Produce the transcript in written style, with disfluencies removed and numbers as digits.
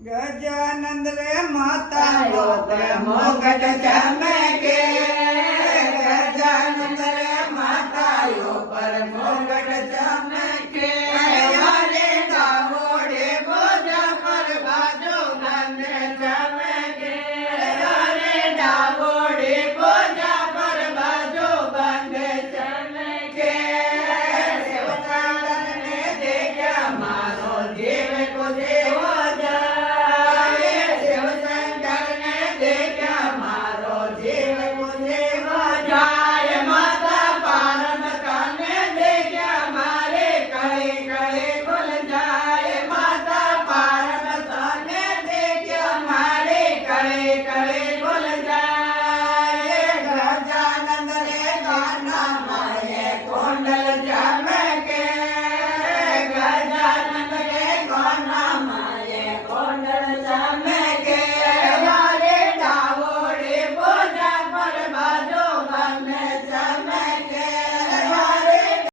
ગજાનંદ રે માતા મોગટ ચમકે ગજાનંદ રે માતાઓ પર મોગટ ચમકે હરે દામોડે બોજા પર બાજો નંદ ચમકે હરે દામોડે બોજા પર બાજો બંધ ચમકે દેવતાને દેખ્યા મારો દેવ કો